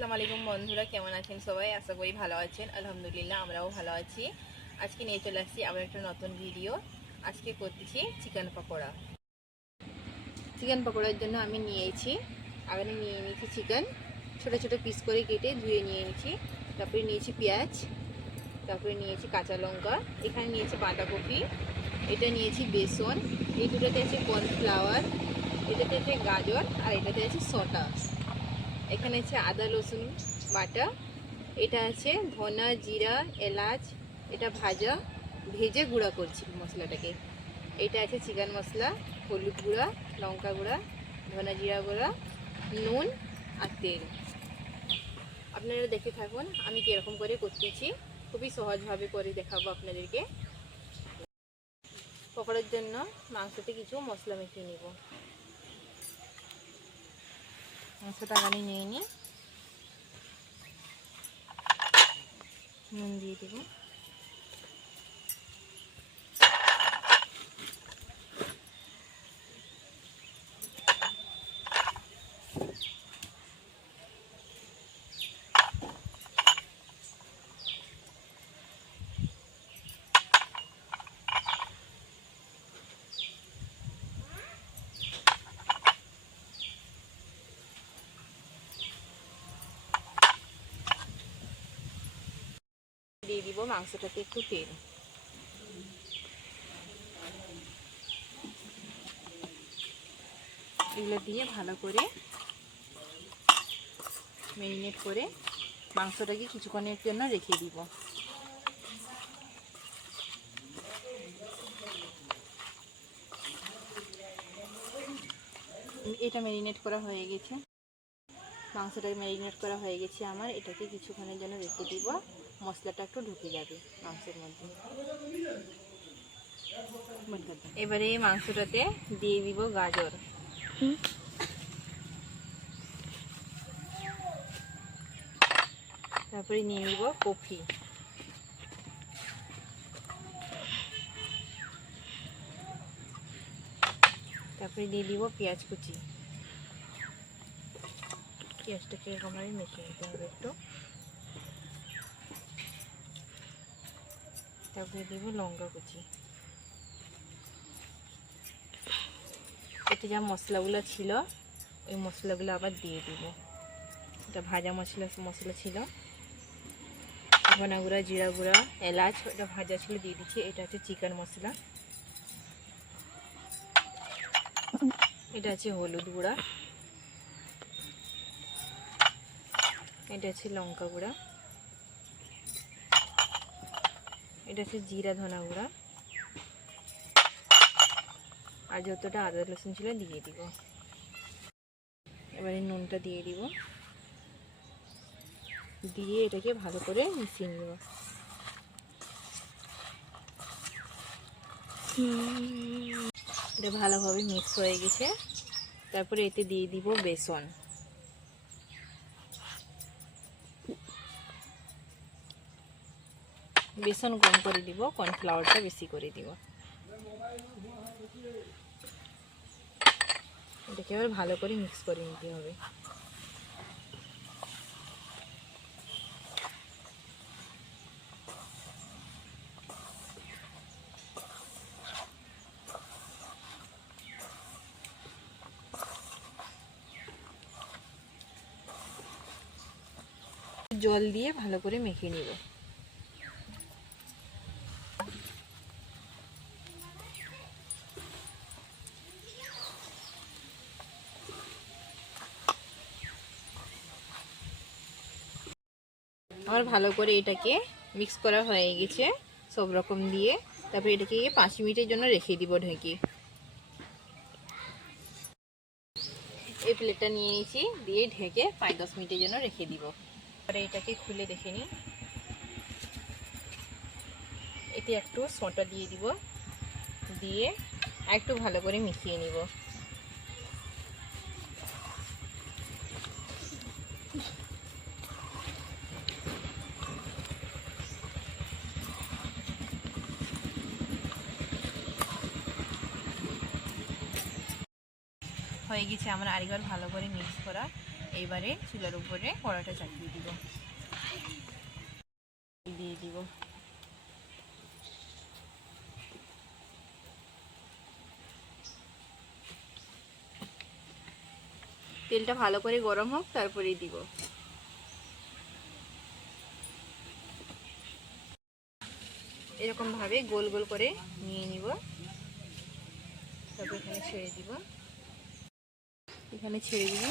আসসালামু আলাইকুম বন্ধুরা, কেমন আছেন সবাই? আশা করি ভালো আছেন। আলহামদুলিল্লাহ, আমরাও ভালো আছি। আজকে নিয়ে চলে আসছি আবার একটা নতুন ভিডিও আজকে করতেছি চিকেন পকোড়া। চিকেন পকোড়ার জন্য আমি নিয়েছি আগে নিয়ে নিয়েছি চিকেন। ছোট ছোট পিস করে কেটে ধুয়ে নিয়ে নিয়েছি। তারপরে নিয়েছি পেঁয়াজ, তারপরে নিয়েছি কাঁচা লঙ্কা, এখানে নিয়েছি বাঁধাকপি, এটা নিয়েছি বেসন, এই দুটোতে আছে কর্নফ্লাওয়ার এটাতে আছে গাজর, আর এটাতে আছে সটা এখানে আছে আদা, রসুন বাটা। এটা আছে ধনা, জিরা, এলাচ। এটা ভাজা, ভেজে গুঁড়া করছি মশলাটাকে। এটা আছে চিকেন মশলা, হলুদ গুঁড়া, লঙ্কা গুঁড়া, ধনা জিরা গুঁড়া, নুন আর তেল। আপনারা দেখে থাকুন আমি কীরকম করে করতেছি। খুবই সহজভাবে করে দেখাবো আপনাদেরকে। পকোড়ার জন্য মাংসতে কিছু মশলা মেখে নিব। মাংসটা আগে নিয়ে নিয়ে নুন দিয়ে দেবো। দিয়ে দিব, মাংসটাতে একটু তেল। এগুলো দিয়ে ভালো করে ম্যারিনেট করে মাংসটাকে কিছুক্ষণের জন্য রেখে দিব। এটা ম্যারিনেট করা হয়ে গেছে। মাংসটাকে ম্যারিনেট করা হয়ে গেছে আমার, এটাকে কিছুক্ষণের জন্য রেখে দিব। মশলাটা একটু ঢুকে যাবে মাংসের মধ্যে। এবারে এই মাংসটাতে দিয়ে দিব গাজর। তারপরে নিয়ে নিব কফি। তারপরে দিয়ে দিব পেঁয়াজ কুচি। পেঁয়াজটাকে এরকম মেখে নিতে হবে একটু। তারপরে দেবো, লঙ্কা কুচি। এতে যা মশলাগুলো ছিল, ওই মশলাগুলো আবার দিয়ে দিব। এটা ভাজা মশলা মশলা ছিল। ধনা গুঁড়া, জিরা গুঁড়া, এলাচ, ওটা ভাজা ছিল, দিয়ে দিচ্ছি। এটা হচ্ছে চিকেন মশলা। এটা আছে হলুদ গুঁড়া। এটা আছে লঙ্কা গুঁড়া। এটা হচ্ছে জিরা ধনা গুঁড়া। আর যতটা আদা রসুন ছিল দিয়ে দিব। এবারে নুনটা দিয়ে দিব। দিয়ে এটাকে ভালো করে মিশিয়ে নেব। এটা ভালোভাবে মিক্স হয়ে গেছে। তারপরে এতে দিয়ে দিব বেসন। বেসন কম করে দিব কর্নফ্লাওয়ারটা বেশি করে দিব। এটাকে এবার ভালো করে মিক্স করে নিতে হবে। জল দিয়ে ভালো করে মেখে নিব। আমার ভালো করে এটাকে মিক্স করা হয়ে গেছে সব রকম দিয়ে। তারপরে এটাকে পাঁচ মিনিটের জন্য রেখে দিব ঢেকে। এই প্লেটটা নিয়ে নিয়েছি, দিয়ে ঢেকে পাঁচ দশ মিনিটের জন্য রেখে দিব। তারপরে এটাকে খুলে দেখে নিই। এতে একটু সোঁটা দিয়ে দিব। দিয়ে একটু ভালো করে মিশিয়ে নিব। হয়ে গেছে আমার আরেকবার ভালো করে মিক্স করা। এইবারে চুলার উপরে কড়াটা চাপিয়ে দিব। দিয়ে দিব। তেলটা ভালো করে গরম হোক, তারপরেই দিব। এরকম ভাবে গোল গোল করে নিয়ে নিব। তারপর এখানে ছেড়ে দিব। এখানে ছেড়ে দিব।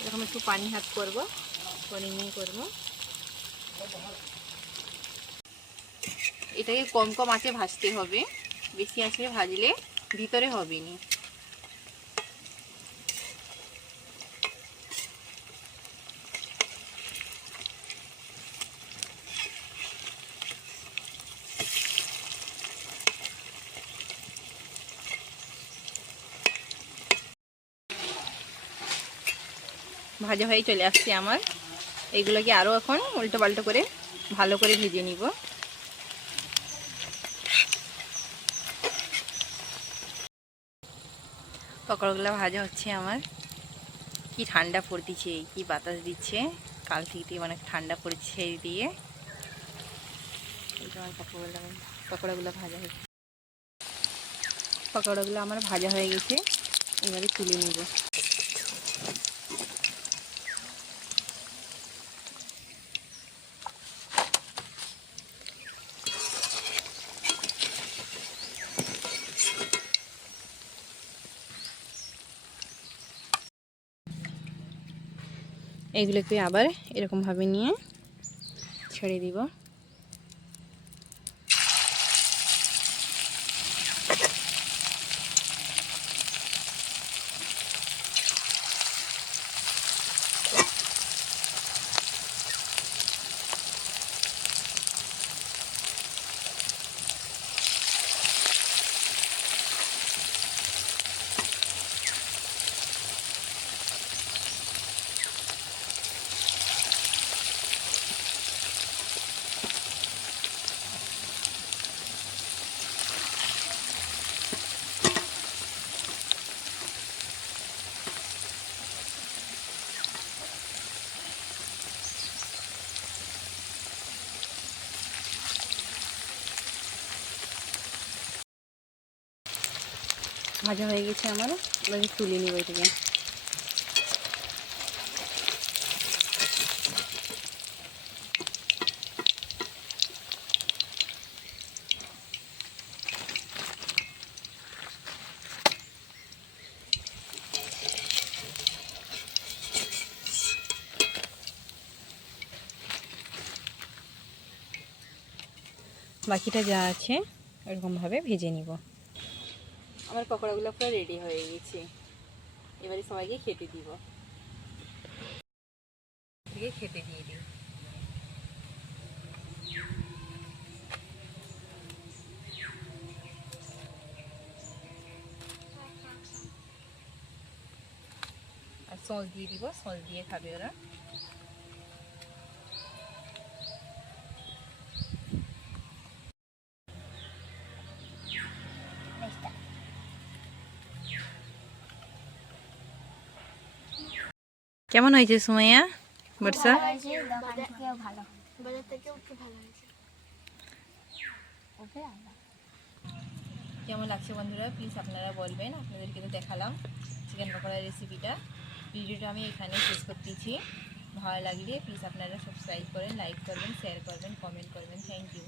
এরকম একটু পানি হাত করব পানি নিয়ে করব। এটাকে কম কম আঁচে ভাজতে হবে। বেশি আঁচে ভাজলে ভিতরে হবে নি ভাজা হয়ে চলে আসছে আমার। এগুলোকে আরও এখন উল্টো পাল্টো করে ভালো করে ভেজে নিব। পকোড়াগুলো ভাজা হচ্ছে আমার। কি ঠান্ডা পড়তেছে, কি বাতাস দিচ্ছে। কাল থেকে অনেক ঠান্ডা পড়েছে সেই দিয়ে। এই আমার পকোড়াগুলো ভাজা হচ্ছে। পকোড়াগুলো আমার ভাজা হয়ে গেছে। এবারে তুলে নিব। এগুলোকে আবার এরকমভাবে নিয়ে ছেড়ে দিব। ভাজা হয়ে গেছে আমার। এবার তুলে নিব এটাকে। বাকিটা যা আছে এরকমভাবে ভেজে নিব। আমার পকোড়াগুলো পুরো রেডি হয়ে গেছে। এবারে সবাইকে খেতে দিব। খেতে দিয়ে দিই। আর সস দিয়ে দিব, সস দিয়ে খাবে ওরা। কেমন হয়েছে সুমাইয়া? বর্ষা? কেমন লাগছে বন্ধুরা? প্লিজ আপনারা বলবেন, আপনাদেরকে তো দেখালাম চিকেন পকোড়ার রেসিপিটা ভিডিওটা আমি এখানে শেষ করতেছি। ভালো লাগলে প্লিজ আপনারা সাবস্ক্রাইব করেন লাইক করবেন শেয়ার করবেন কমেন্ট করবেন। Thank you